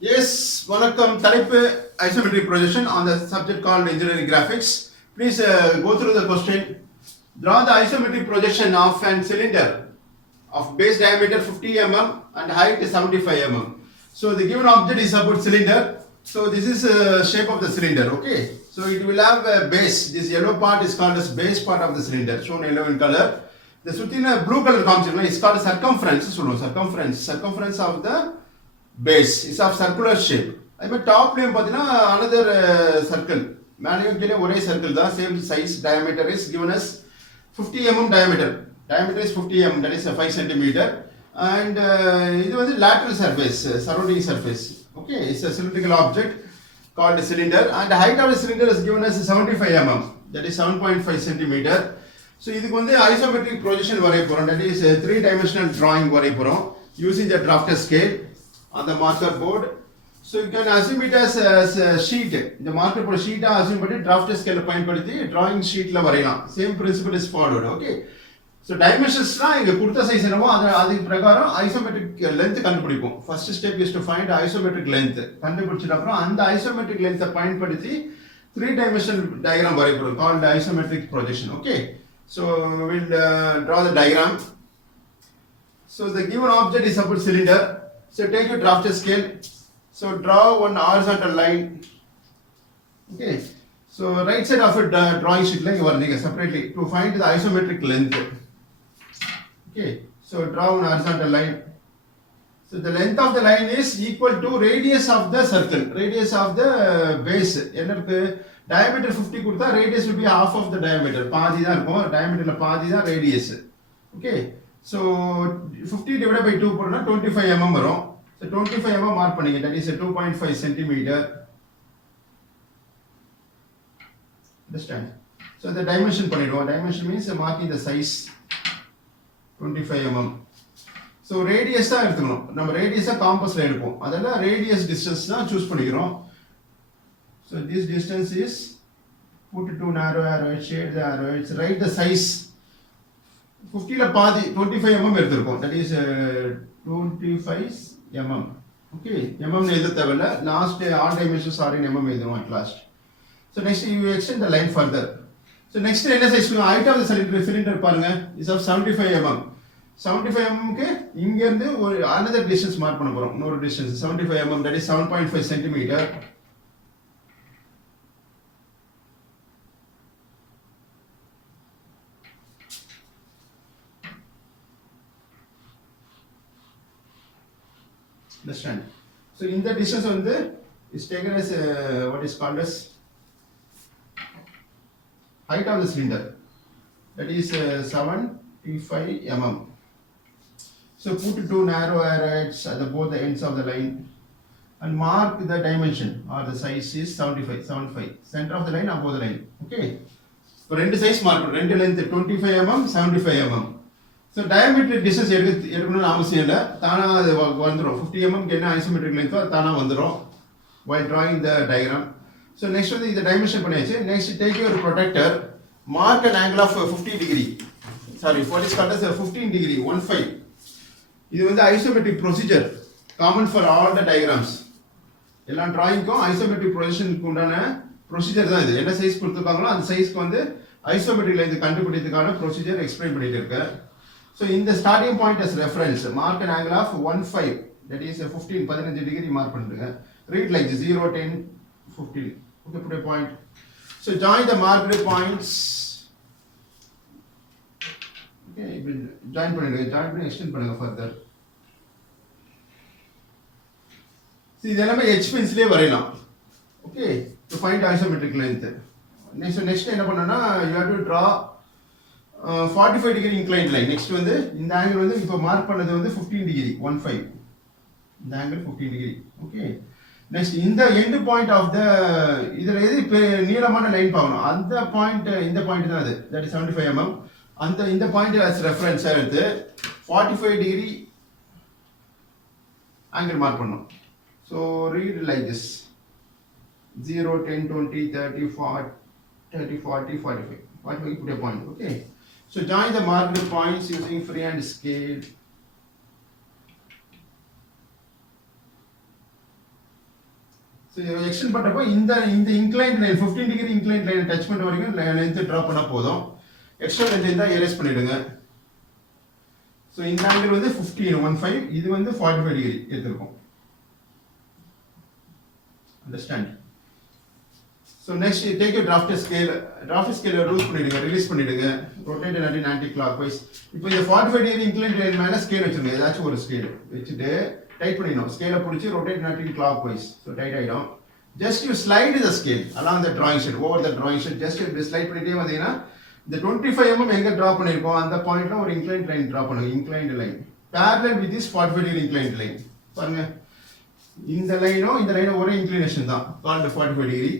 Yes, Vanakkam Talipu isometric projection on the subject called engineering graphics. Please go through the question. Draw the isometric projection of an cylinder of base diameter 50 mm and height 75 mm. So the given object is about cylinder. So this is shape of the cylinder. Okay. So it will have a base. This yellow part is called as base part of the cylinder, shown yellow in color. The sutina blue color concept is called circumference. Circumference of the base is of circular shape. அதே டாப்லயும் பார்த்தீங்கன்னா another circle. மேலேயும் கீழே ஒரே circle தான், same size, diameter is given as 50 mm diameter. Diameter is 50 mm, that is 5 centimeter. And இது வந்து lateral surface, surrounding surface. Okay, it's a cylindrical object called a cylinder, and the height of the cylinder is given as 75 mm, that is 7.5 centimeter. So இதுக்கு வந்து isometric projection வரைய போறோம், that is 3-dimensional drawing வரைய போறோம் using the drafter scale on the marker board. So you can assume it as a sheet. The marker board sheet assume பண்ணி drafter scale பயன்படுத்தி drawing sheetல வரையலாம். Same principle is followed. Okay. So dimensionsனா இங்க கொடுத்த சைஸ் என்னவோ அதுக்கு பிரகாரம் isometric length கண்டுபிடிப்போம். First step is to find isometric length. கண்டுபிடிச்சிட்ட அப்புறம் அந்த isometric length பயன்படுத்தி 3-dimensional diagram வரையறோம் called isometric projection. Okay. So we'll draw the diagram. So the given object is about cylinder. So take your drafter scale. So draw one horizontal line. Okay. So right side of it drawing sheet like separately to find the isometric length. Okay. So draw one horizontal line. So the length of the line is equal to radius of the circle. Radius of the base. Diameter 50 கொடுத்தா radius will be half of the diameter. பாதி தான் இருக்கும். Diameterல பாதி தான் radius. Okay. So 50 divided by 2 போடுனா 25 mm வரும். So 25 mm mark பண்ணிங்க, that is a 2.5 centimeter. Understand? So the dimension பண்ணிடுவோம். Dimension means marking the size 25 mm. So radius தான் எடுத்துக்கணும். நம்ம radius compassல எடுப்போம். அதெல்லாம் radius distance தான் choose பண்ணிக்கிறோம். So this distance is, put two narrow arrows, shade the arrows, write the size. 50ல பாதி 25 mm எடுத்துருக்கோம், that is 25 mm. Okay, mm னு எழுத தேவையில்ல, last all dimensions are in mm எழுதுவோம் at last. So next you extend the line further. So next என்ன size பண்ணுவோம், height of the cylinder பாருங்க is of 75 mm. 75 mm க்கு இங்க இருந்து ஒரு another distance மார்க் பண்ண போறோம், இன்னொரு distance 75 mm, that is 7.5 centimeter. Understand? So in the distance வந்து is taken as what is called as height of the cylinder, that is 75 mm. So put two narrow arrows at both the ends of the line and mark the dimension or the size is 75, center of the line above the line. Okay. So ரெண்டு size mark பண்ணு, ரெண்டு லென்த் 25 mm 75 mm. So diameter distance எடுக்கணும்னு அவசியம் இல்லை, தானா அது வந்துடும். 50 mm க்கு என்ன isometric length தானா வந்துடும் while drawing the diagram. So next வந்து இந்த dimension பண்ணியாச்சு. Next take your protractor, mark an angle of 50 degree. Sorry, what is called as 15 degree, 15. இது வந்து isometric procedure common for all the diagrams. எல்லா drawingக்கும் isometric projection உண்டான procedure தான் இது. என்ன சைஸ் கொடுத்திருக்காங்களோ அந்த சைஸ்க்கு வந்து isometric length கண்டுபிடிக்கிறதுக்கான procedure explain பண்ணிட்டு இருக்கேன். So in the starting point as reference, mark an angle of 15, that is 15 degree mark பண்ணுங்க. Read like 0, 10, 15. Okay, put a point. So join the marked points. Okay, join பண்ணி extend பண்ணுங்க further. See இதெல்லாம் H pencil வரையலாம். Okay, to find isometric length. Next என்ன பண்ணனும்னா you have to draw 45 degree inclined line. Next வந்து இந்த angle வந்து இப்போ மார்க் பண்ணது வந்து 15 degree, 15. இந்த angle 15 degree. Okay. Next இந்த end point of the இதுல எது நீளமான லைன் பார்க்கணும், அந்த பாயிண்ட் இந்த பாயிண்ட் தான் அது, that is 75 mm. அந்த இந்த பாயிண்ட் as reference எடுத்து 45 degree angle மார்க் பண்ணனும். So read like this: 0, 10, 20, 30, 40, 45. 45 put a point. Okay. So join the marked points using freehand scale. Extend பண்ணுறப்போ இந்த இன்க்ளைன் லைன் 15 டிகிரி இன்க்ளைன் லைனை டச் பண்ணுற வரைக்கும் லென்த்து ட்ரா பண்ணால் போதும். எக்ஸ்ட்ரா லென்த் இருந்தால் எரேஸ் பண்ணிவிடுங்க. ஸோ இந்த ஆங்கிள் வந்து 15, இது வந்து 45 டிகிரி எடுத்துருக்கோம். Understand? So next take you draft ஸ்கேலை லூஸ் பண்ணிவிடுங்க, ரிலீஸ் பண்ணிவிடுங்க. Rotate anti clock wise. இப்போ இந்த 45 டிகிரி இன்க்ளைன் லைன் மேலே ஸ்கேல் வச்சுருங்க, ஏதாச்சும் ஒரு ஸ்கேல் வச்சுட்டு டைட் பண்ணிடணும். ஸ்கேலை பிடிச்சி rotate anti clock wise. So tight ஆகிடும். Just you slide the scale along the drawing sheet, over the drawing sheet. Just இப்படி ஸ்லைட் பண்ணிட்டே வந்தீங்கன்னா இந்த 25 mm எங்கே ட்ரா பண்ணியிருக்கோம் அந்த பாயிண்ட்ல ஒரு இன்க்ளைன் லைன் ட்ரா பண்ணுங்க. Inclined line parallel with this 45 degree inclined line. பாருங்க, இந்த லைனும் ஒரே இன்க்ளினேஷன் தான், called 45 degree.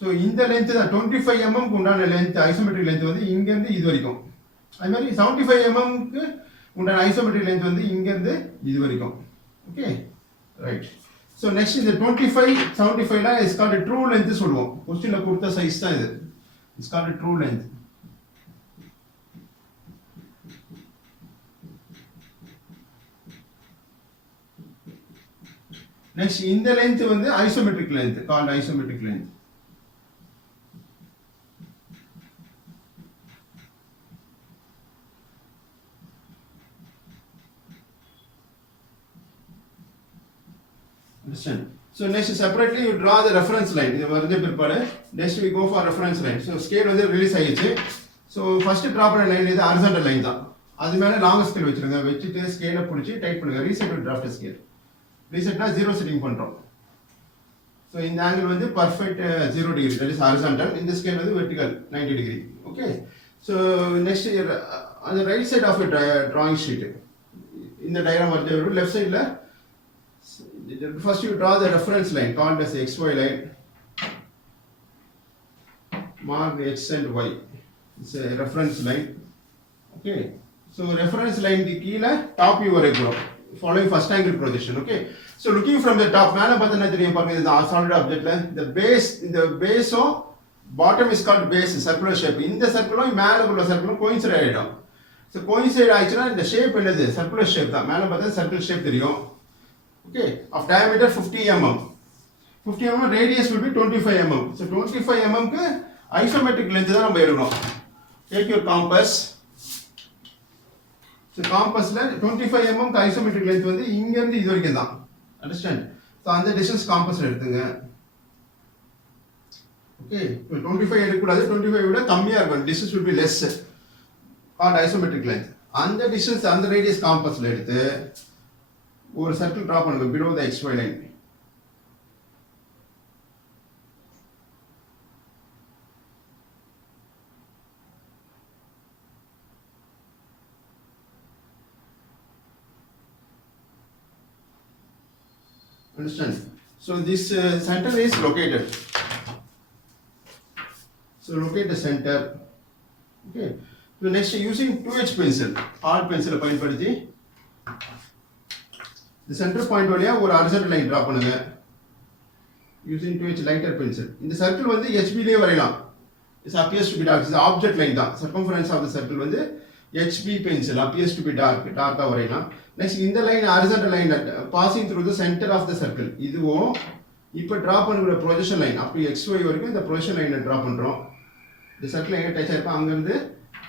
ஸோ இந்த லென்த் தான் 25 mm உண்டான லென்த், ஐசோமெட்ரிக் லென்த் வந்து இங்கேருந்து இது வரைக்கும். அது மாதிரி 75 mm உண்டான ஐசோமெட்ரிக் லென்த் வந்து இங்கேருந்து இது வரைக்கும். Okay, right. ஸோ நெக்ஸ்ட் இந்த 25, 75ல இஸ் கால்டு ட்ரூ லென்த் சொல்லுவோம். கொஸ்டினில் கொடுத்த சைஸ் தான் இது. It's called true length. Next இந்த லென்த் வந்து isometric length, called isometric length. Understand? So next separately you draw the reference line. இது வரது பிற்பாடு next we go for reference line. So scale வந்து ரிலீஸ் ஆயிடுச்சு. So first draw பண்ண லைன் இது horizontal line தான். அது மேல லாங் ஸ்கேல் வச்சிருங்க. வச்சிட்டு ஸ்கேலை பிடிச்சி டைட் பண்ணுங்க. Reset draft scale. ரீசெட்னா 0 செட்டிங் பண்றோம். So இந்த ஆங்கிள் வந்து perfect 0 degree, that is horizontal. இந்த ஸ்கேல் வந்து vertical 90 degree. Okay. So next on the right side of a drawing sheet, இந்த டயகிராம் வருது left sideல first you draw the reference line called as XY line. Mark X and Y. It's a reference line. Okay. So reference line க்கு கீழ top view வரைக்கும் following first angle projection. Okay. So looking from the top, மேல பார்த்தா தெரியும் பாருங்க, இந்த solid objectல the base of bottom is called base, circular shape. இந்த சர்க்கிளும் மேல உள்ள சர்க்கிளும் coincide ஆயிடும். So coincide ஆயிடுச்சுனா இந்த ஷேப் என்னது? circular shape தான். மேல பார்த்தா circle shape தெரியும். Okay, of diameter 50 mm. 50 mm, radius will be 25 mm. So 25 mm க்கு isometric length தான் நம்ம எடுக்கணும். Take your compass. So compassல 25 mm க்கு isometric length வந்து இங்க இருந்து இது வரைக்கும் தான். Understand? So அந்த distance compassல எடுத்துங்க. Okay, 25 எடுக்க கூடாது, 25 விட கம்மியா இருக்கும். Distance will be less, called isometric length. அந்த distance அந்த radius compassல எடுத்து ஒரு சர்க்கிள் டிரா பண்ணுங்க below the XY line. Understand? So this center is located. So locate the center. Okay. So next using 2H pencil, hard pencil பயன்படுத்தி the center point வழியா ஒரு horizontal line draw பண்ணுங்க using 2H lighter pencil. இந்த சர்க்கிள் வந்து HB லே வரையலாம். This appears to be dark. This object line தான். Circumference of the circle வந்து HB pencil appears to be dark, டார்க்கா வரையலாம். Next இந்த line horizontal line passing through the center of the circle. இதுவும் இப்போ டிரா பண்ணுற projection line up to XY வரைக்கும் இந்த ப்ரொஜெக்ஷன் லைனை டிரா பண்றோம். இந்த சர்க்கிள் எங்க டச் ஆயிருப்பா அங்க இருந்து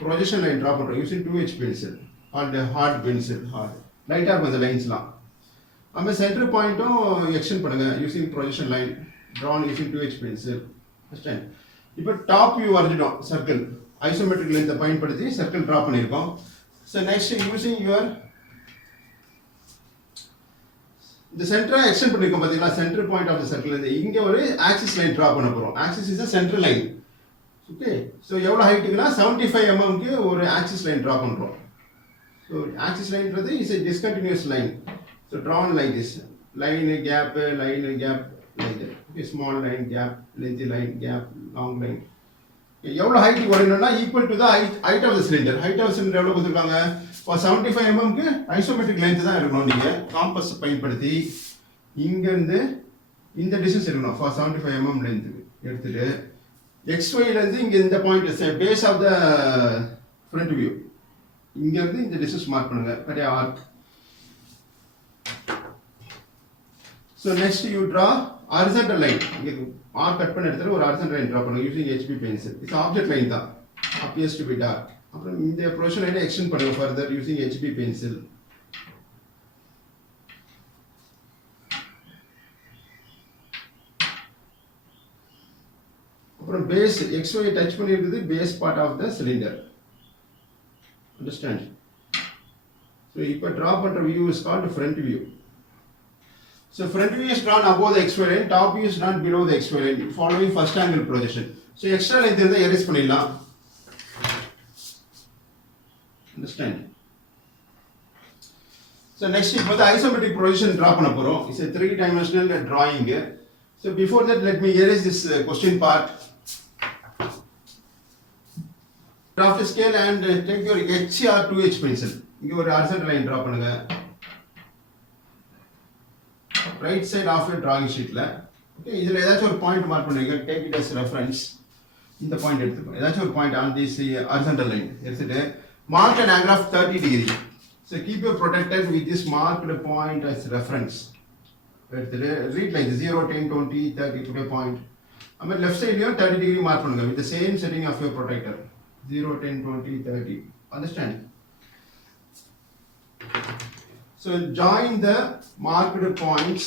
ப்ரொஜெக்ஷன் லைன் டிரா பண்றோம் using 2H pencil called hard pencil. hard லைட்டா இருக்கும் இந்த லைன்ஸ்லாம். நம்ம சென்டர் பாயிண்ட்டும் எக்ஸ்டெண்ட் பண்ணுங்க using projection line drawn using 2H pencil. Understand? இப்போ டாப் வியூ வரைஞ்சிட்டோம் சர்க்கிள், ஐசோமெட்ரிக் லென்த்தை பயன்படுத்தி சர்க்கிள் டிரா பண்ணியிருக்கோம். ஸோ நெக்ஸ்ட் யூசிங் யுவர் இந்த சென்டரை எக்ஸ்டெண்ட் பண்ணியிருக்கோம் பார்த்தீங்களா, centre point of the circle இங்கே ஒரு ஆக்சிஸ் லைன் டிரா பண்ண போகிறோம். Axis is a centre line. Okay, so எவ்வளோ ஹைட்டுக்குன்னா 75 mm ஒரு ஆக்சிஸ் லைன் டிரா பண்ணுறோம். ஸோ ஆக்சிஸ் லைன்றது is a discontinuous line. So drawn like this, line gap like that. Okay, small line gap, lengthy line gap, long line. எவ்வளவு height வரணும்னா equal to the height of the cylinder. Height of cylinder எவ்வளவு கொடுத்திருக்காங்க? for 75 mm க்கு isometric length தான் எடுக்கணும். நீங்க காம்பஸ் பயன்படுத்தி இங்க இருந்து இந்த டிஸ்டன்ஸ் எடுக்கணும். for 75 mm லென்த் எடுத்துட்டு XY ல இருந்து இங்க இந்த point base of the front view இங்க இருந்து இந்த டிஸ்டன்ஸ் மார்க் பண்ணுங்க. பெரிய arc. So next you draw horizontal line இங்க மார்க் கட் பண்ண இடத்துல ஒரு horizontal line draw பண்ணுங்க using HB pencil. It's object line தான். Appears to be dark. அப்புறம் இந்த projection line extend பண்ணுங்க further using HB pencil. அப்புறம் base XY டச் பண்ணி இருக்குது base part of the cylinder. Understand? So இப்போ draw பண்ற view is called front view. So front view is drawn above the XY line, top view is drawn below the XY line following first angle projection. So extra length இருந்தா erase பண்ணிடலாம். Understand? So next இப்போ வந்து isometric projection draw பண்ண போறோம். It's a 3-dimensional drawing. So before that let me erase this question part. Draft scale and take your HCR 2H pencil. இங்க ஒரு horizontal line draw பண்ணுங்க. Right side of your drawing sheetல. Okay, இதுல ஏதாச்சும் ஒரு point mark பண்ணுங்க. Take it as reference. இந்த பாயிண்ட் எடுத்துக்கோங்க. ஏதாச்சும் ஒரு point on this horizontal line எடுத்துட்டு mark an angle of 30 degree. So keep your protractor with this marked point as reference. எடுத்துட்டு read like 0, 10, 20, 30 put a point. அப்புறம் left sideலயும் 30 degree mark பண்ணுங்க with the same setting of your protractor. 0, 10, 20, 30. Understand? So join the marked points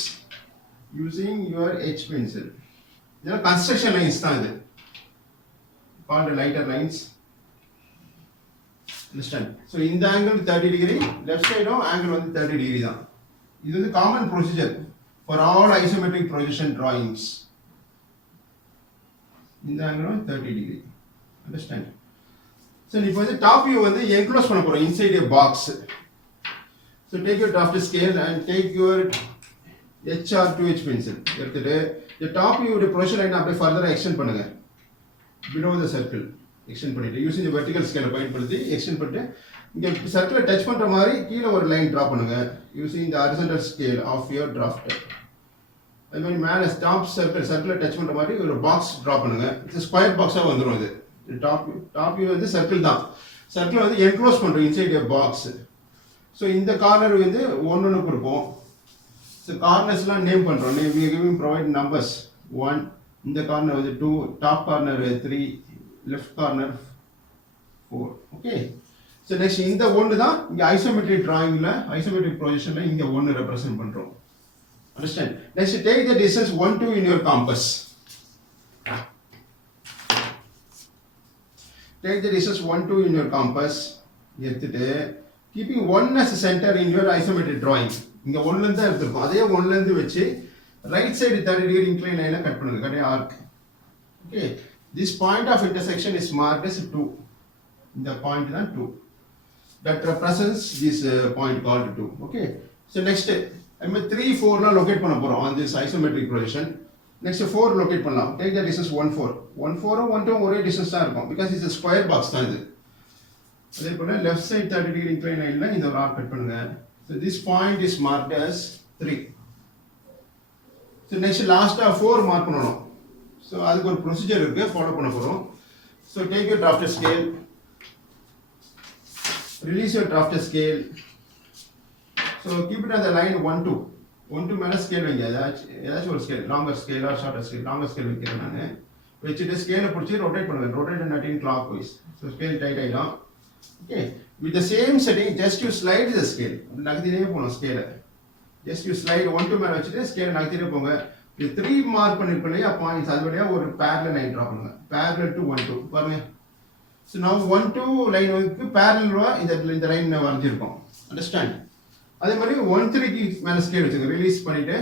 using your H pencil. These are construction lines called lighter lines. Understand? So in the angle 30 degree, left side angle வந்து 30 degree தான். இது வந்து common procedure for all isometric projection drawings. இந்த angle 30 degree. Understand? So இப்போ வந்து top view வந்து enclose பண்ண போறோம் inside a box. So take your draft scale and take your HR 2H pencil. எடுத்துட்டு the top view உடைய projection line அப்படியே further extend பண்ணுங்க below the circle. extend பண்ணிட்டு using the vertical scale பயன்படுத்தி extend பண்ணிட்டு இங்க circle டச் பண்ற மாதிரி கீழ ஒரு லைன் டிரா பண்ணுங்க using the horizontal scale of your draft. அதே மாதிரி மேல top circle டச் பண்ற மாதிரி ஒரு பாக்ஸ் டிரா பண்ணுங்க. இது ஸ்கொயர் பாக்ஸா வந்துரும் இது. டாப் வியூ வந்து சர்க்கிள் தான். சர்க்கிள் வந்து என்க்ளோஸ் பண்றோம் இன்சைட் a box. So இந்த கார்னர் வந்து ஒன்னு கொடுப்போம். So கார்னர்ஸ்லாம் நேம் பண்றோம். Name we giving provide numbers 1, இந்த கார்னர் வந்து 2, top corner 3, left corner 4. Okay. So next இந்த ஒன்னு தான் இங்க ஐசோமெட்ரிக் டிராயிங்ல ஐசோமெட்ரிக் ப்ரொஜெக்ஷன்ல இங்க ஒன்னு ரெப்ரசன்ட் பண்றோம். Understand? Next take the distance 1, 2 in your compass. Take the distance 1, 2 in your compass. எடுத்துட்டு keeping 1 as a center in your isometric drawing. இங்க 1ல இருந்து எடுத்துறோம். அதே 1ல இருந்து வெச்சு ரைட் சைடு 30 degree incline லைனை கட் பண்ணுங்க. Cut arc. Okay. This point of intersection is marked as 2. இந்த பாயிண்ட் தான் 2. That represents this point called 2. Okay. So next நம்ம 3, 4 ல லொகேட் பண்ண போறோம் on this isometric projection. Next 4 லொகேட் பண்ணலாம். Take the distance 1, 4. 1, 4 1, 2 ஒரே டிஸ்டன்ஸ் தான் இருக்கும் because it's a square box தான் இது. அதே போல left side 30 degree incline லைன்ல இந்த ஒரு ஆர்க் கட் பண்ணுங்க. So this point is marked as 3. So next last 4 மார்க் பண்ணனும். So அதுக்கு ஒரு ப்ரொசீஜர் இருக்கு ஃபாலோ பண்ண போறோம். So take your drafted scale. Release your drafted scale. So keep it on the line 1, 2. 1, 2 மேல ஸ்கேல் வைங்க. ஏதாச்சும் ஒரு scale longer scale or shorter scale. Longer scale வைக்கிறேன் நான். வெச்சிட்டு ஸ்கேலை பிடிச்சி ரொட்டேட் பண்ணுங்க. ரொட்டேட் அண்ட் அட்டின் clockwise. So scale tight ஆயிடும். Okay. With the same setting, just you slide the scale. நகர்த்தினே போணும் ஸ்கேலை. Just you slide 1, 2 மேல வச்சிட்டு ஸ்கேலை நகர்த்தினே போங்க. இது 3 மார்க் பண்ணிருக்கோம் இல்லையா பாயிண்ட்ஸ் அது வழியா ஒரு parallel line டிரா பண்ணுங்க. Parallel to 1, 2 பாருங்க. So now 1, 2 லைன் வந்து parallel-ஆ இந்த லைன் வரைஞ்சிருக்கோம். Understand? அதே மாதிரி 1, 3 க்கு மேல ஸ்கேல் வச்சுங்க. ரிலீஸ் பண்ணிட்டு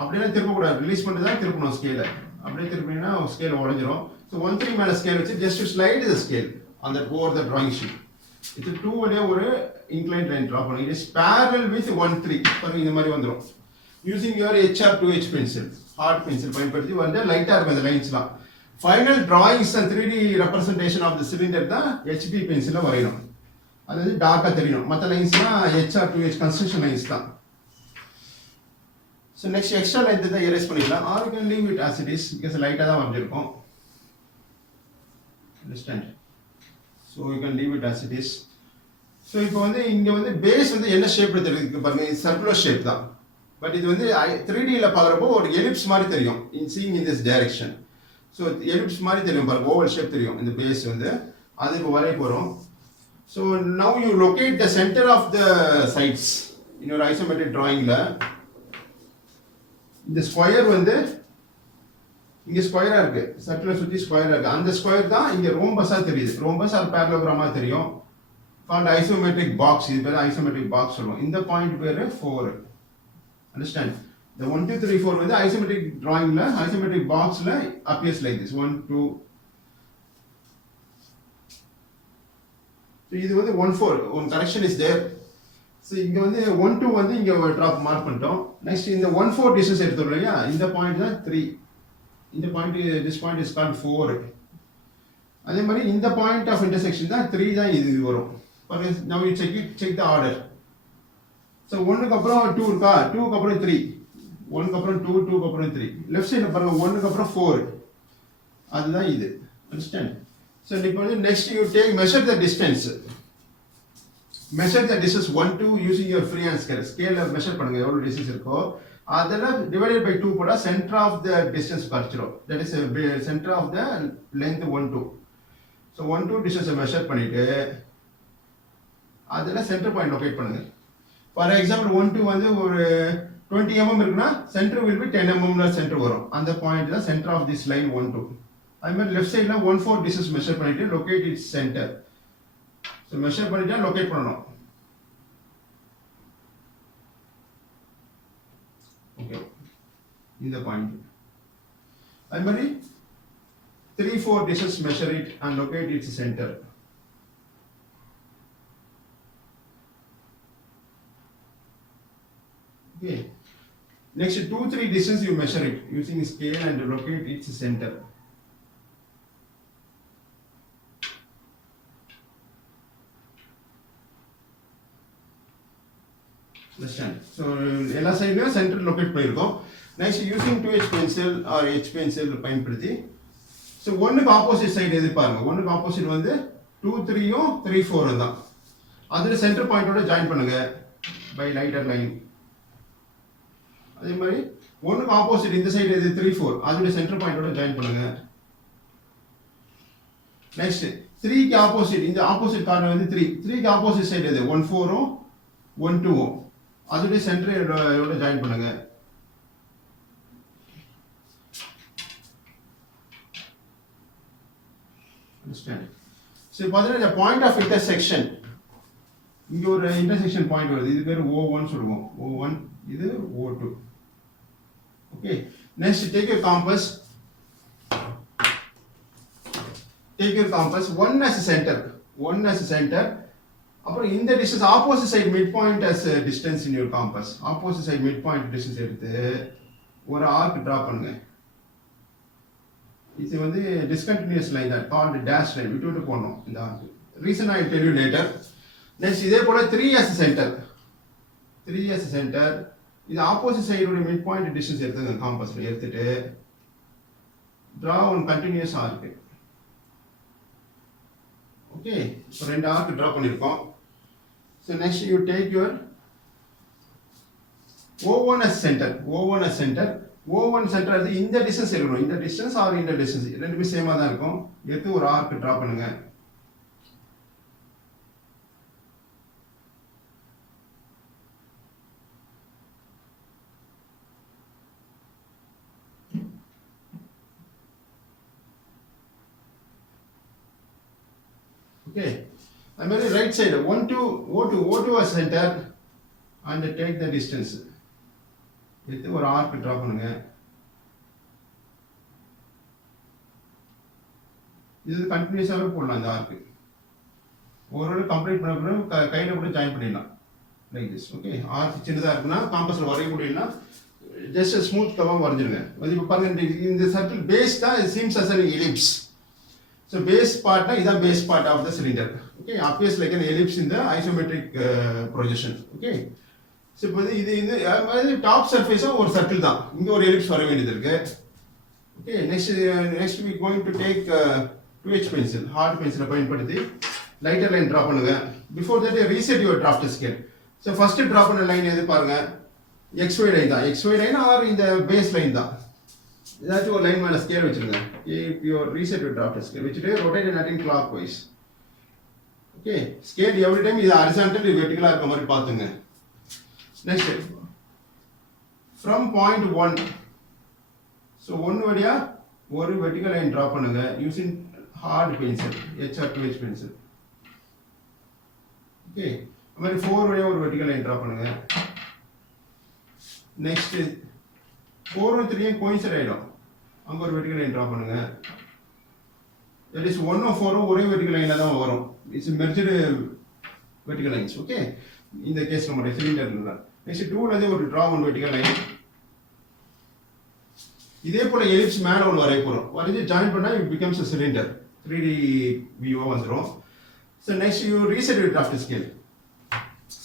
அப்படியே திருப்ப கூடாது. ரிலீஸ் பண்ணிட்டு தான் திருப்பணும் ஸ்கேலை. அப்படியே திருப்பினா ஸ்கேல் உடைஞ்சிரும். So 1, 3 மேல ஸ்கேல் வச்சு just to slide the scale on that over the drawing sheet. இது 2 வழியா ஒரு inclined line draw பண்ணுங்க. It is parallel with 1, 3. பாருங்க இந்த மாதிரி வந்துரும். Using your HR 2H pencil, hard pencil பயன்படுத்தி வந்து லைட்டா இருக்கும் அந்த லைன்ஸ்லாம். Final drawings and 3D representation of the cylinder தான் HB pencil வரையணும். அது வந்து டார்க்கா தெரியணும். மற்ற லைன்ஸ்லாம் HR 2H construction lines தான். So next extra line தான் erase பண்ணிடலாம். Or you can leave it as it is because லைட்டா தான் வரைஞ்சிருக்கும். Understand? So you can leave it as it is. So இப்போ வந்து இங்க வந்து பேஸ் வந்து என்ன ஷேப்ல தெரியுது பாருங்க. சர்க்குலர் ஷேப் தான். பட் இது வந்து 3Dல பார்க்குறப்போ ஒரு எலிப்ஸ் மாதிரி தெரியும் seeing in this direction. So ellipse மாதிரி தெரியும் பாருங்க, ஓவல் ஷேப் தெரியும் இந்த பேஸ் வந்து. அது இப்போ வரைய போகிறோம். So now you locate the centre of the sides இன்னொரு ஐசோமெட்ரிக் டிராயிங்கில். இந்த ஸ்கொயர் வந்து இங்கே ஸ்கொயராக இருக்குது, சர்க்கிளை சுற்றி ஸ்கொயராக இருக்குது. அந்த ஸ்கொயர் தான் இங்கே ரோம்பஸாக தெரியுது. ரோம்பஸ் அது பேரலோகிராமாக தெரியும். Called isometric box. இது பேர் ஐசோமெட்ரிக் பாக்ஸ் சொல்லுவோம். இந்த பாயிண்ட் பேர் 4. Understand? The 1 2 3 4 வந்து isometric drawing la isometric box la appears like this 1 2. So இது வந்து 1 4 one correction is there. So இங்க வந்து 1 2 வந்து இங்க ஒரு drop mark பண்ணிட்டோம். Next இந்த 1 4 distance எடுத்தோம் இல்லையா, இந்த பாயிண்ட் தான் 3. இந்த point this point is called 4. அதே மாதிரி இந்த பாயிண்ட் ஆஃப் இன்டர்செக்ஷன் தான் 3 தான் இது வரும். Now you check the order. So 1 க்கு அப்புறம் 2 இருக்கா, 2 க்கு அப்புறம் 3, 1 க்கு அப்புறம் 2, 2 க்கு அப்புறம் 3. லெஃப்ட் சைடுல பாருங்க 1 க்கு அப்புறம் 4. அதுதான் இது. Understand? So இப்போ வந்து next you take measure the distance. Measure the distance 1 2 using your freehand scale. Scale measure பண்ணுங்க எவ்வளவு distance இருக்கோ. அதெல்லாம் divided by 2 போட்டா center of the distance கிடைச்சிரும். That is center of the length 1 2. So 1 2 distance measure பண்ணிட்டு அதெல்லாம் center point locate பண்ணுங்க. For example 1 2 வந்து ஒரு 20 mm இருக்குனா center will be 10 mm ல center வரும். அந்த பாயிண்ட் தான் center of this line 1 2. அதே மாதிரி லெஃப்ட் சைடுல 1 4 distance மெஷர் பண்ணிட்டு locate its center. So measure பண்ணிட்டா லொகேட் பண்ணனும். ஓகே, இந்த பாயிண்ட். அதே மாதிரி 3 4 distance measure it and locate its center. Okay. Next 2 3 distance you measure it using scale and locate its center. Understand? So எல்லா சைடுலயும் center locate பண்ணிருக்கோம். Next using 2H pencil or H pencil பயன்படுத்தி so 1 க்கு ஆப்போசிட் சைடு எது பாருங்க. 1 க்கு ஆப்போசிட் வந்து 2 3 யும் 3 4 தான். அதுல சென்டர் பாயிண்டோட ஜாயின் பண்ணுங்க by lighter line. அதே மாதிரி 1 க்கு ஆப்போசிட் இந்த சைடு எது 3 4 அதோட சென்டர் பாயிண்டோட ஜாயின் பண்ணுங்க. நெக்ஸ்ட் 3 க்கு ஆப்போசிட் இந்த ஆப்போசிட் கார்னர் வந்து 3 க்கு ஆப்போசிட் சைடு எது 1 4 ம் 1 2 ம் அதோட சென்டரோட ஜாயின் பண்ணுங்க. Understand? So பாத்தீங்கன்னா the point of intersection இங்க ஒரு இன்டர்செக்ஷன் பாயிண்ட் வருது. இது பேர் O1 சொல்லுவோம். O1 இது O2. Okay, next take your compass. Take your compass 1 as a center. 1 as a center. அப்புறம் இந்த distance opposite side midpoint as a distance in your compass. Opposite side midpoint distance எடுத்து ஒரு arc draw பண்ணுங்க. இது வந்து discontinuous line that called dash line. விட்டு போடணும் இந்த arc. Reason I will tell you later. Next இதே போல 3 as a center. 3 as a center. இது ஆப்போசிட் சைடோட மிட் பாயிண்ட் டிஸ்டன்ஸ் எடுத்துங்க காம்பஸ்ல எடுத்துட்டு draw one continuous arc. Okay, இப்போ ரெண்டு arc draw பண்ணிருக்கோம். So next you take your O1 as center. O1 as center. O1 center அது இந்த டிஸ்டன்ஸ் இருக்கணும். இந்த டிஸ்டன்ஸ் ஆர் இந்த டிஸ்டன்ஸ் ரெண்டுமே சேமா தான் இருக்கும். எடுத்து ஒரு arc draw பண்ணுங்க. Okay, I mean right side 1 2 O2 as center and take the distance. இது ஒரு arc draw பண்ணுங்க. இது கண்டினியூஸாவே போடலாம் இந்த arc. ஒரு கம்ப்ளீட் பண்ண பிறகு கையில கூட ஜாயின் பண்ணிடலாம் like this. Okay, arc சின்னதா இருக்குனா காம்பஸ்ல வரைய முடியலனா just a smooth curve வரைஞ்சிருங்க. இப்போ பாருங்க இந்த சர்க்கிள் பேஸ் தான் it seems as an ellipse. So base part na is the base part of the cylinder. Okay, appears like an ellipse in the isometric projection. Okay, so இப்போ இது இந்த top surface ஒரு சர்க்கிள் தான். இங்க ஒரு ellipse வர வேண்டியது இருக்கு. Okay, next we going to take 2H pencil, hard pencil பயன்படுத்தி lighter line draw பண்ணுங்க. Before that reset your draft scale. So first draw பண்ண line எது பாருங்க. XY லைன் தான், XY லைன் ஆர் இந்த பேஸ் லைன் தான். ஏதாச்சும் ஒரு லைன் மேலே ஸ்கேல் வச்சுருங்க. if you reset your draft scale வச்சுட்டு rotate and attend clockwise. Okay, scale every time இது ஹரிசான்டல் இது வெர்டிகலாக இருக்க மாதிரி பார்த்துங்க. நெக்ஸ்ட் ஃப்ரம் பாயிண்ட் 1, ஸோ ஒன்று வழியாக ஒரு வெர்டிகல் லைன் ட்ரா பண்ணுங்க using heart pencil, HR2H pencil. Okay, அது மாதிரி 4 வழியாக ஒரு வெர்டிகல் லைன் ட்ரா பண்ணுங்க. நெக்ஸ்ட் 4 and 3 கோயின்சைட் ஆகிடும், அங்கே ஒரு வெர்டிகல் லைன் ட்ரா பண்ணுங்க. தட் இஸ் 1 and 4 ஒரே வெர்டிகல் லைனில் தான் வரும். It's merged vertical lines. Okay, இந்த கேஸில் மட்டும் சிலிண்டர் தான். நெக்ஸ்ட் 2லேருந்து ஒரு ட்ரா ஒன் வெர்டிகல் லைன். இதே போல் எலிப்ஸ் மேலே ஒன்று வரைய போகிறோம். வரைஞ்சி ஜாயின் பண்ணால் it becomes a cylinder. 3D வியூவாக வந்துடும். So next you reset your draft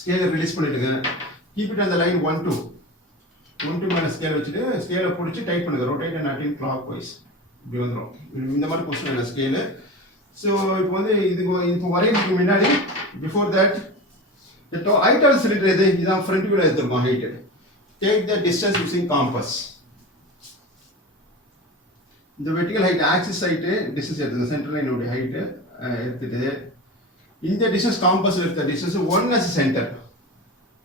ஸ்கேலை ரிலீஸ் பண்ணிவிடுங்க. கீப் இட் அந்த லைன் 1 2 மேலே ஸ்கேல் வச்சுட்டு ஸ்கேலை பிடிச்சி டைட் பண்ணுங்க. Rotate and anticlockwise இப்படி வந்துடும். இந்த மாதிரி பொசிஷன் இல்லை ஸ்கேலு. ஸோ இப்போ வந்து இப்போ வரைகிறதுக்கு முன்னாடி before that height of cylinder எது இதான் ஃப்ரண்ட் வியூவில் எடுத்துருக்கோம். Height take the distance using compass. இந்த vertical height axis height distance எடுத்துங்க. சென்டர் லைனுடைய ஹைட்டு எடுத்துட்டு இந்த டிஸ்டன்ஸ் காம்பஸில் இருக்கிற டிஸ்டன்ஸ் 1 as சென்டர்.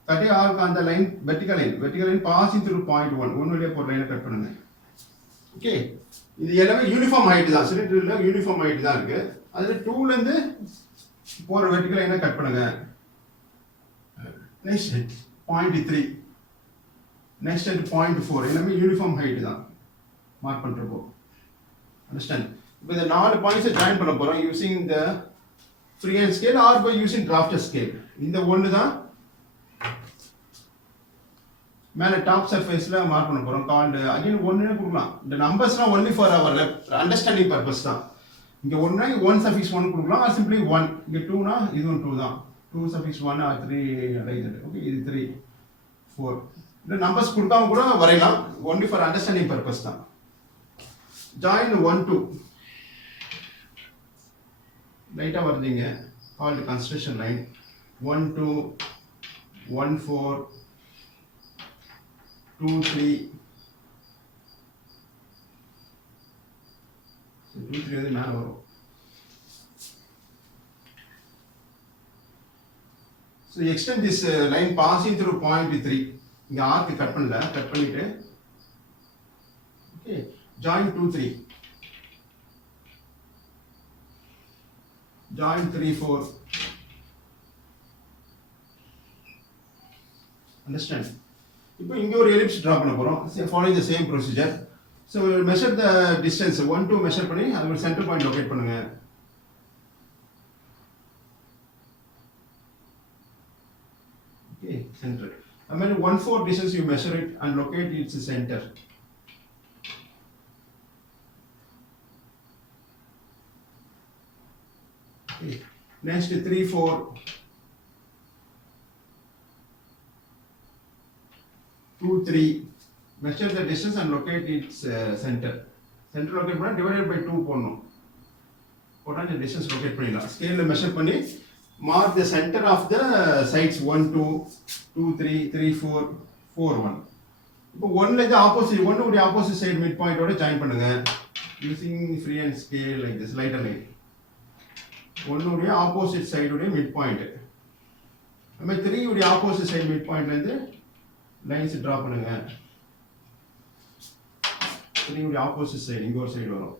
கட்டி ஆர்க் அந்த line vertical line passing through point 1 வழியாக போகிற லைனை கட் பண்ணுங்க. ஓகே, இது எல்லாமே யூனிஃபார்ம் ஹைட் தான். சிலிண்டரில் யூனிஃபார்ம் ஹைட் தான் இருக்குது. அதில் 2லேருந்து போகிற வெர்டிகல் லைனை கட் பண்ணுங்க. நெக்ஸ்ட் பாயிண்ட் 3, நெக்ஸ்ட் 0.4 எல்லாமே யூனிஃபார்ம் ஹைட் தான் மார்க் பண்ணுறப்போ. அண்டர்ஸ்டாண்ட்? இப்போ இந்த 4 பாயிண்ட்ஸை ஜாயின் பண்ண போகிறோம் using the free hand scale or by using draft scale. இந்த ஒன்று தான் மேலே டாப் சர்ஃபேஸில் மார்க் பண்ண போகிறோம். கால்டு அகைன் 1 கொடுக்கலாம். இந்த நம்பர்ஸ்லாம் only for our understanding purpose தான். இங்கே 1 சஃபிக்ஸ் 1 கொடுக்கலாம், ஆர் சிம்பிளி 1. இங்கே 2னா இதுவும் 2 தான். 2 சஃபிக்ஸ் 1 ஆர் 3 லைக். ஓகே, இது 3 4 இந்த நம்பர்ஸ் கொடுக்காம கூட வரையலாம். ஒன்லி ஃபார் அண்டர்ஸ்டாண்டிங் பர்பஸ் தான். ஜாயின் 1 2 லைட்டாக வருதுங்க. கால்டு கன்ஸ்ட்ரக்ஷன் லைன் 1 2 1 4 2 3 2 3 வந்து மேலே வரும். So extend this line passing through point 3. இங்கே ஆர்க்கு கட் பண்ணல, கட் பண்ணிட்டு ஓகே ஜாயின் 2 3 ஜாயின் 3 4. அண்டர்ஸ்டாண்ட்? இப்போ இங்கே ஒரு எலிப்ஸ் ட்ரா பண்ண போகிறோம். Following the same procedure. So measure the distance 1 2 மெஷர் பண்ணி அது ஒரு சென்டர் பாயிண்ட் லொக்கேட் பண்ணுங்க. Okay, centre. அது மாதிரி 1 4 distance you measure it and locate it's centre. Next 3 4 2 3 measure the distance and locate its center. Center locate பண்ணா divided by 2 போடணும். போட்டா இந்த distance locate பண்ணிடலாம். ஸ்கேல்ல மெஷர் பண்ணி mark the center of the sides 1 2 2 3 3 4 4 1. இப்போ 1ல இருந்து ஆப்போசிட் 1 உடைய ஆப்போசிட் சைடு மிட் பாயிண்டோட ஜாயின் பண்ணுங்க using free hand scale like this lighter line. 1 உடைய ஆப்போசிட் சைடு உடைய மிட் பாயிண்ட். நம்ம 3 உடைய ஆப்போசிட் சைடு மிட் பாயிண்ட்ல இருந்து லைன்ஸ் டிரா பண்ணுங்க. 3 உடைய ஆப்போசிட் சைடு இங்க ஒரு சைடு வரும்.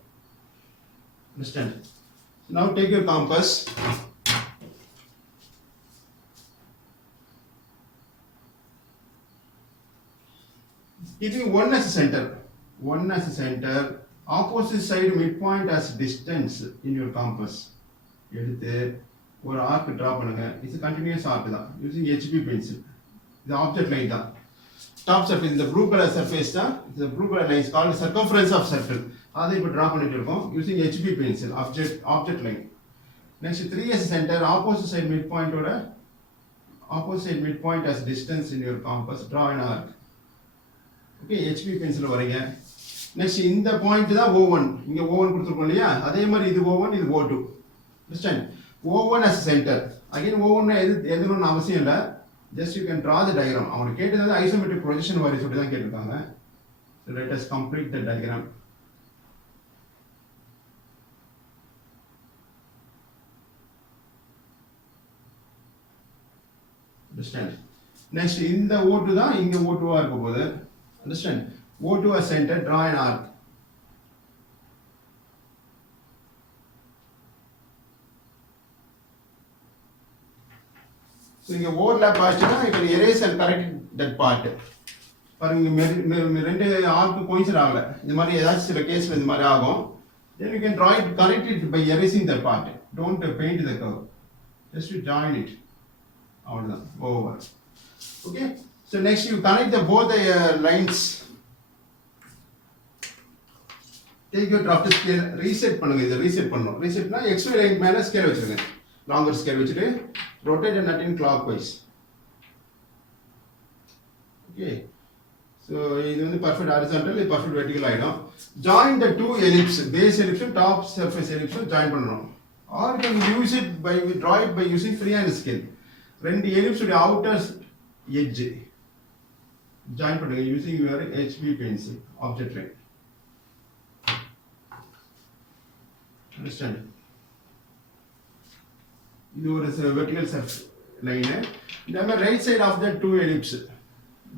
Understand? Now take your compass. Keeping 1 as a center. 1 as a center. Opposite side midpoint as distance in your compass. எடுத்து ஒரு ஆர்க் டிரா பண்ணுங்க. இட்ஸ் கண்டினியூஸ் ஆர்க் தான் யூசிங் HB பென்சில். இது ஆப்ஜெக்ட் லைன் தான். Top surface இந்த blue colour surface தான். இந்த blue colour lines called circumference of circle. அதை இப்போ டிரா பண்ணிட்டு இருக்கோம் using HB pencil object line. Next 3 as centre opposite side mid பாயிண்டோட opposite mid point as distance in your compass. Draw an arc. Okay, HB pencil வரீங்க. Next இந்த point தான் O1. இங்கே O1 கொடுத்துருக்கோம் இல்லையா, அதே மாதிரி இது O1 இது O2. Understand? O1 as center. Again O1 எழுதணும்னு அவசியம் இல்லை. just you can draw the diagram. அவங்க கேட்டது isometric projection வரி சொல்லி தான் கேட்டிருக்காங்க. So let us complete the diagram. Understand? Next, இந்த O2 தான் இங்க O2 ஆ இருக்க போகுது. Understand? O2 as center, draw an arc. So இங்க overlap ஆச்சுன்னா you can erase and correct that part. பாருங்க ரெண்டு ஆர்க் கோயின்சிட் ஆகல. இந்த மாதிரி ஏதாச்சும் சில கேஸ்ல இந்த மாதிரி ஆகும். Then you can draw it, correct it by erasing that part. Don't paint the curve. Just to join it. அவ்வளவுதான். Over. Okay. So next you connect both the lines. Take your draft scale, reset பண்ணுங்க. இத reset பண்ணனும். Resetனா XY line மேல ஸ்கேல் வச்சிருங்க. Longer scale வச்சிட்டு rotate the nut in clockwise. Okay. So இது வந்து perfect horizontal, இது perfect vertical ஆயிடும். Join the two ellipse, base ellipse and top surface ellipse join பண்ணனும். Or you can use it by draw it by using freehand scale. ரெண்டு ellipse உடைய outer edge join பண்ணுங்க using your HB pencil object line. Understand? இது ஒரு vertical surface line. இந்த மாதிரி right side of the two ellipse,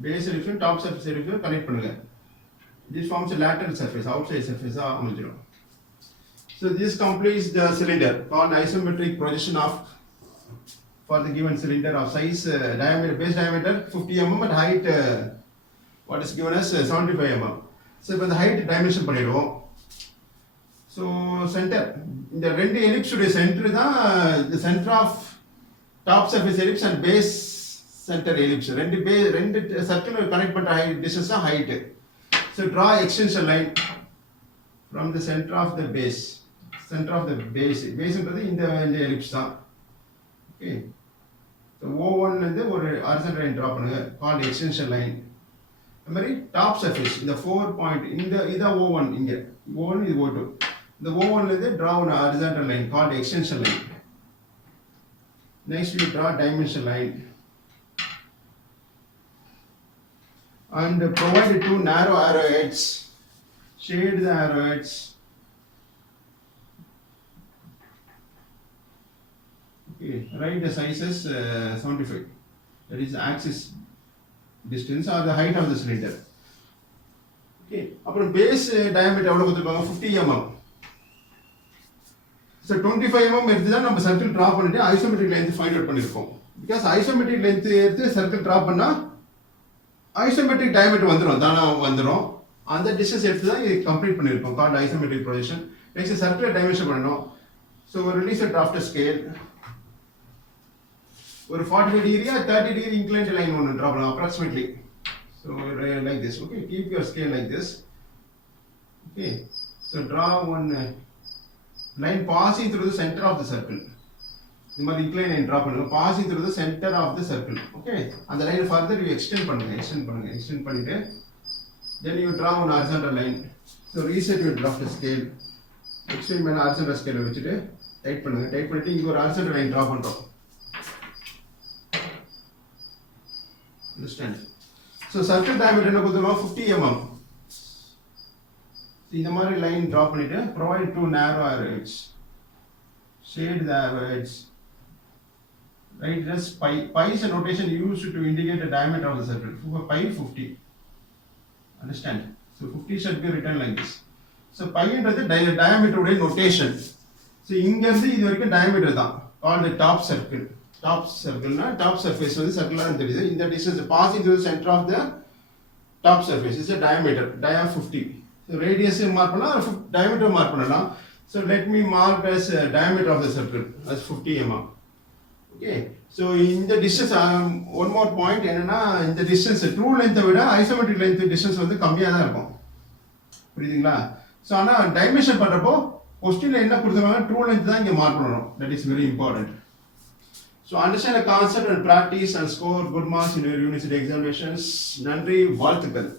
base ellipse and top surface ellipse connect பண்ணுங்க. This forms a lateral surface, outside surface ஆ அமைஞ்சிரும். So this completes the cylinder called isometric projection of for the given cylinder of size diameter, base diameter 50 mm and height what is given as 75 mm. So இப்போ the height dimension பண்ணிடுவோம். So center இந்த ரெண்டு ellipse உடைய center தான் the center of top surface ellipse and base center ellipse. ரெண்டு circle connect பண்ற height distance தான் height. So draw extension line from the center of the base. Center of the base. Baseன்றது இந்த ellipse தான். Okay. So O1 வந்து ஒரு horizontal line draw பண்ணுங்க called extension line. அந்த மாதிரி top surface இந்த 4 point இத O1 இங்க O1 இது O2. இந்த O1 ல இருந்து draw a horizontal line called extension line. Next we draw dimension line. And provide two narrow arrowheads. Shade the arrowheads. Okay, write the sizes 75. That is axis distance or the height of the cylinder. Okay, அப்புறம் base diameter எவ்வளவு கொடுத்திருப்பாங்க 50 mm. So 25 mm எடுத்து தான் நம்ம circle draw பண்ணிட்டு isometric length find out பண்ணிருக்கோம். Because isometric length எடுத்து circle draw பண்ணா isometric diameter வந்துரும். அந்த distance எடுத்து தான் இது கம்ப்ளீட் பண்ணிருக்கோம் called isometric projection. Next circular dimension பண்ணனும். So release a drafter scale. ஒரு 45 degree or 30 degree inclined line ஒன்னு draw பண்ணலாம் approximately. So like this. Okay, keep your scale like this. Okay. So draw one line passing through the center of the circle. இந்த மாதிரி inclined line draw பண்ணுங்க passing through the center of the circle. Okay, அந்த line further you extend பண்ணிட்டு then you draw one horizontal line. So reset your drafter scale. Extend மேல horizontal scale வச்சிட்டு டைட் பண்ணிட்டு இங்க ஒரு horizontal line draw பண்றோம். Understand? So circle diameter என்ன கொடுத்திருக்கோம் 50 mm. இந்த மாதிரி line draw பண்ணிட்டு provide two narrow arrowheads. Shade the arrowheads. Right, just pi. Pi is a notation used to indicate the diameter of the circle. Pi 50. Understand? So 50 should be written like this. So pi என்றது diameter உடைய notation. So இங்க இருந்து இது வரைக்கும் diameter தான் called the top circle. Top circle na top surface வந்து circular னு தெரியுது. இந்த distance passing through the center of the top surface is a diameter. Dia 50. So radius mark பண்ணலாம் diameter mark பண்ணலாம். So let me mark as diameter of the circle as 50 mm. Okay, so இந்த distance one more point என்னன்னா இந்த distance true length விட isometric length distance வந்து கம்மியா தான் இருக்கும். புரியுதுங்களா? So ஆனா டைமென்ஷன் பண்றப்போ क्वेश्चनல என்ன கொடுத்திருக்காங்க true length தான் இங்க மார்க் பண்ணனும். That is very important. So understand the concept and practice and score good marks in your university examinations. நன்றி, வாழ்த்துக்கள்.